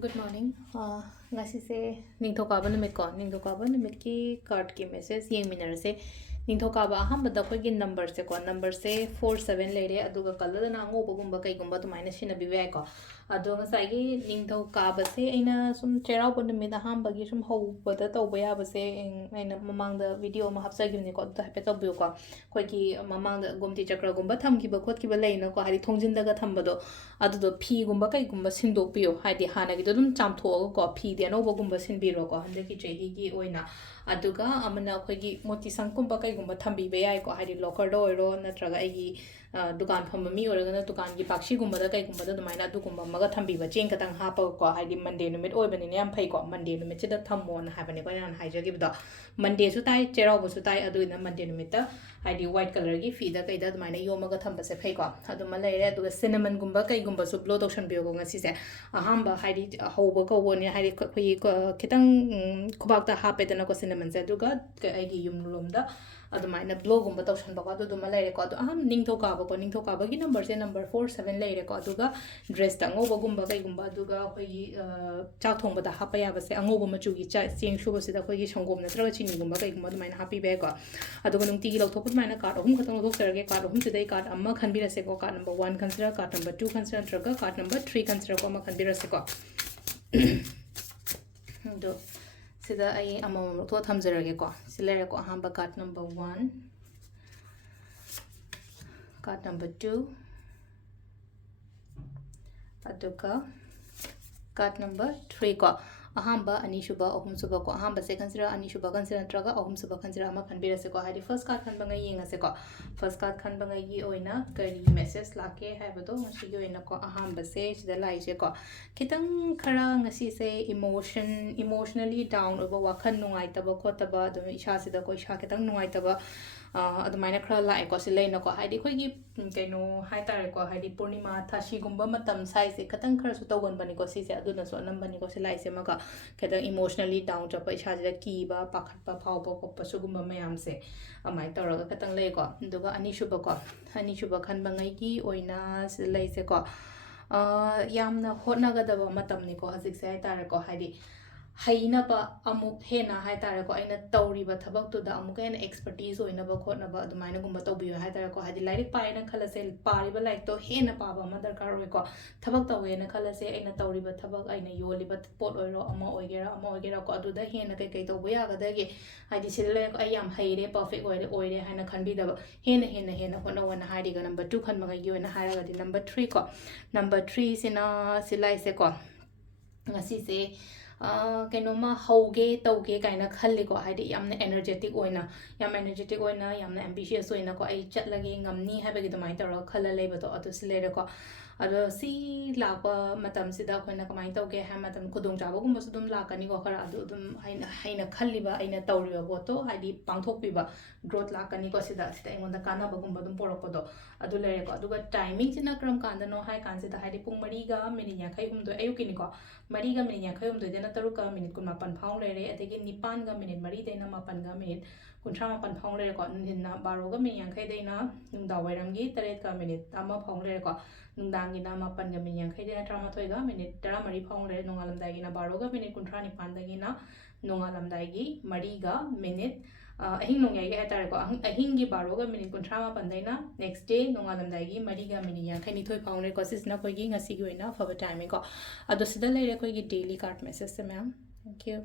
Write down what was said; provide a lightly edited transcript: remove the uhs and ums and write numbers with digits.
Good morning. Ngasigi ningthokaba numit ko ningthokaba numit ki card ki message yengminarase ningthokaba ahambada khoi number se ko number se 47 leire aduga kalada na ngobagumba kaigumba tumaina sina bibe ko ado ngasai gi ningthokaba se aina sum cherau bon numit ahambagi sum hobada tawba yaba se aina mamangda video ma hapsagimni ko da hape tabu ko khoi ki mamangda gomti chakra gumba thamkiba khotkiba leina ko hari thongjindaga thambado adudo phi gumba kaigumba sindokpiyo haidi hana gi dum chamthoga ko phi de no bogumba sinbiro ko hande ki chehi gi oina aduga amana khoi gi moti sangkumba kaigumba thambi be yai ko haidi locker do oro natraga ai dukan phamba mi oraga na dukan gi pakshi gumba da kaigumba da dumaina dugumba maga thambi ba cheng katang hapa ko haidi monday numit oibani ne yam phai ko monday numit chida thammo na habane ko nan haijagi bda monday su tai cherau bu su tai adu na monday numit ta haidi white color gi fi da kai da dumaina yomaga thamba se phai ko adu ma leire adu cinnamon gumba kaigumba su blow doction bio ko ngasi se ahamba haidi hoba ko woni haidi khoi kitang khubak ta hape da na ko cinnamon se duga ai gi yum lom da adumaina blow gumba tawshan ba ko adu ma leire ko adu aham ningthokaba gi number se number 47 leire ko aduga dress ta ngoba gumba kai gumba aduga khoi chak thong ba da hapa ya ba se angoba machu gi cha cheng shu ba se da khoi gi shongom na tra chini gumba kai gumba adumaina happy be ko aduga nungti gi lawthok adumaina card ahum khatang lawthok sarage card ahum chidai card amma khanbira se ko card number 1 consider card number 2 consider traga card number 3 consider ko amma khanbira se ko do sida ai amam to thamjarage ko silere ko ahamba card number 1 card number 2 aduga card number 3 ko ahamba ani shuba ahum suba ko ahamba se consider ani shuba consider traga ahum suba consider ama khanbira se ko hadi first card khan bangai yenga se ko first card khan bangai gi oina kari message lake haibado ngasi gi oina ko ahamba se sida lai se ko kitang khara ngasi se emotionally down over wakhan nungai taba ko taba do isha sida ko isha kitang nungai taba adumaina khara lai ko se leina ko haidi khoi gi kaino hai tare ko haidi purnima thashi gumba matam sai se katang khara su tawon bani ko si se aduna so nam bani ko se lai se maga kada emotionally down chapa isha jida ki ba pakhat pa phau pa ko pasu gumba mayam se amai taraga katang lei ko duga ani shuba khan bangai gi oina se lei se ko yamna hotna ga da matam ni ko hajik se hai tare ko haidi haina ba amuk hena hai tare ko aina tauri ba thabak tu da amuk hena expertise oina ba khotna ba adumaina gumba tawbiyo hai tare ko hadi lairik paina khalase pari ba laik to hena pa ba ma darkar oi ko thabak tawe na khalase aina tauri ba thabak aina yoli ba pot oiro ama oigera ko adu da hena kai kai tawbo ya ga da ge hadi sile ko ayam haire perfect oire haina khanbi da hena hona wana hari ga number 2 khan ma ga yona hara ga di number 3 ko number 3 sina silai se ko ngasi se kainoma hauge tauge kaina khalli ko haidi yamna energetic oina yamna ambitious oina ko ai chatlage ngamni habagi dumai taro khala leibato atu silere ko ado si lakpa matam sida khoina kamai tauge ha matam khudong jaba gumba sudum lakani ko khara adu dum haina khalliba aina tawriba boto haidi pangthokpiba growth lakani ko sida engonda kana bagumba dum porokpodo adu lere ko aduga timing sina kram kanda no hai kan sida haidi pung 3 ga minute 38 ayukini ko 3 ga minute 38 dena taruka minute 18 phang lere adegi 9 ga minute 3 dena 8 ga minute 38 phang lere ko ninna 12 ga minute 50 dena nungda wairamgi 3 ga minute ama phang lere ko nungdangi na 8 ga minute 50 dena 13 ga minute 13 phang lere nongalamdagi na 12 ga minute 39 dagi na nongalamdagi 3 ga minute ahing nongyai ge hatare ko ahing gi 12 ga minute 38 daina next day nongalamdagi 3 ga minute 52 phang lere ko sisna ko gi ngasi gi oina Afaba time ko ado sida lere ko gi daily card message se ma'am thank you